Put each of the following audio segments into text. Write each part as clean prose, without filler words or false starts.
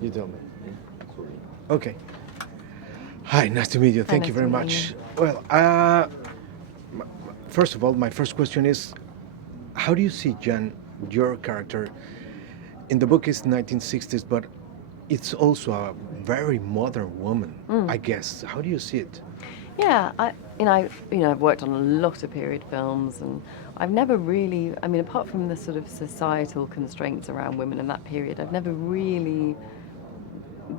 You tell me. Okay. Hi, nice to meet you. Thank you nice to very meet much. Well, first of all, my first question is, how do you see Jan, your character? In the book, it's 1960s, but it's also a very modern woman, I guess. How do you see it? Yeah, I've worked on a lot of period films, and I've never really, I mean, apart from the sort of societal constraints around women in that period, I've never really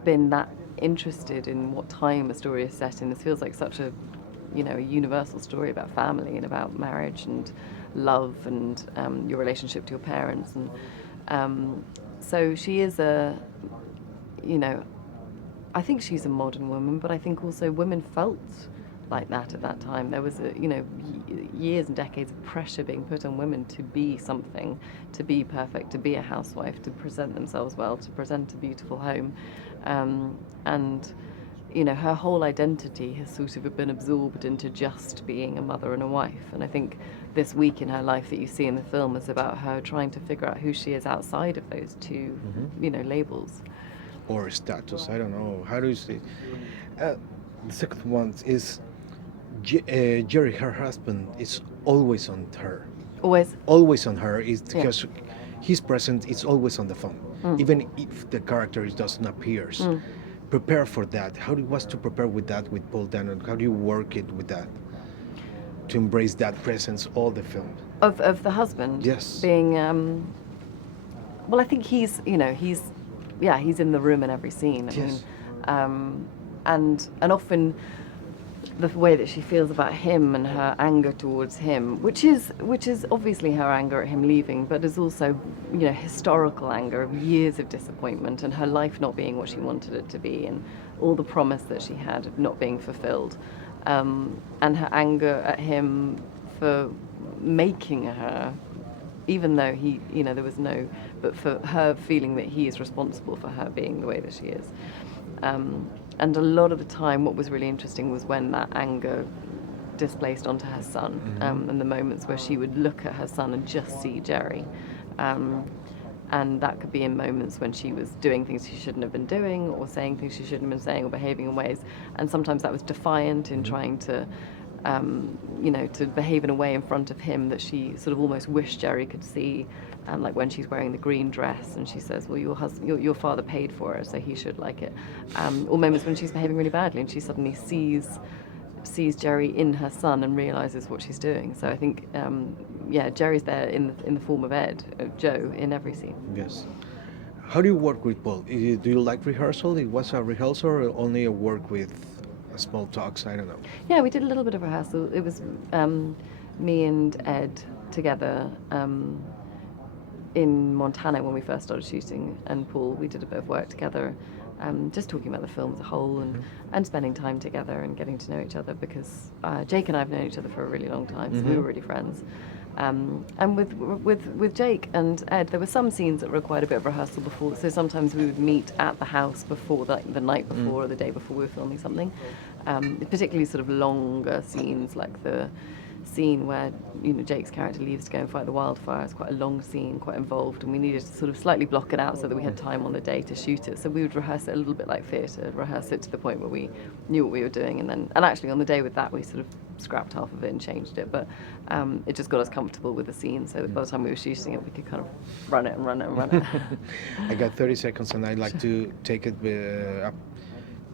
been that interested in what time a story is set in. This feels like such a, a universal story about family and about marriage and love and your relationship to your parents. And so she is I think she's a modern woman, but I think also women felt like that at that time. There was years and decades of pressure being put on women to be something, to be perfect, to be a housewife, to present themselves well, to present a beautiful home. And her whole identity has sort of been absorbed into just being a mother and a wife. And I think this week in her life that you see in the film is about her trying to figure out who she is outside of those two, labels. Or status, I don't know. How do you see? The second one is Jerry, her husband, is always on her. Always. Always on her is because his presence is always on the phone, even if the character doesn't appear. Prepare for that. How do you was to prepare with that with Paul Dano? How do you work it with that to embrace that presence all the film? Of the husband. Yes. Being well, I think he's in the room in every scene. I Yes. mean, and often the way that she feels about him and her anger towards him, which is obviously her anger at him leaving, but is also, historical anger of years of disappointment and her life not being what she wanted it to be, and all the promise that she had of not being fulfilled, and her anger at him for making her, even though he, there was no, but for her feeling that he is responsible for her being the way that she is. And a lot of the time, what was really interesting was when that anger displaced onto her son, and the moments where she would look at her son and just see Jerry. And that could be in moments when she was doing things she shouldn't have been doing, or saying things she shouldn't have been saying, or behaving in ways. And sometimes that was defiant in trying to, to behave in a way in front of him that she sort of almost wished Jerry could see. Like when she's wearing the green dress and she says, well, your father paid for it, so he should like it. Or moments when she's behaving really badly and she suddenly sees Jerry in her son and realizes what she's doing. So I think, Jerry's there in the form of Joe, in every scene. Yes. How do you work with Paul? Do you like rehearsal? It was a rehearsal or only a work with small talks? I don't know. Yeah, we did a little bit of rehearsal. It was me and Ed together in Montana when we first started shooting, and Paul, we did a bit of work together, just talking about the film as a whole, and spending time together and getting to know each other, because Jake and I have known each other for a really long time, so we were really friends. And with Jake and Ed, there were some scenes that required a bit of rehearsal before, so sometimes we would meet at the house before, the night before or the day before we were filming something, particularly sort of longer scenes, like the scene where Jake's character leaves to go and fight the wildfire. It's quite a long scene, quite involved, and we needed to sort of slightly block it out so that we had time on the day to shoot it. So we would rehearse it a little bit like theatre, rehearse it to the point where we knew what we were doing, and actually on the day with that we sort of scrapped half of it and changed it, but it just got us comfortable with the scene, so that by the time we were shooting it we could kind of run it. I got 30 seconds and I'd like to take it up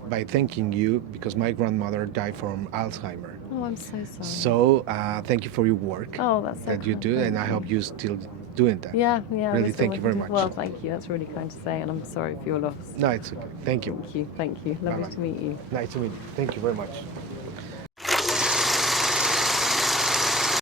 by thanking you, because my grandmother died from Alzheimer. Oh, I'm so sorry. So thank you for your work That's so that you kind. do, and I hope you still doing that. Yeah. Really, thank you very much. Well, thank you. That's really kind to say, and I'm sorry for your loss. No, it's okay. Thank you. Thank you. Lovely Bye-bye. to meet you. Nice to meet you. Thank you very much.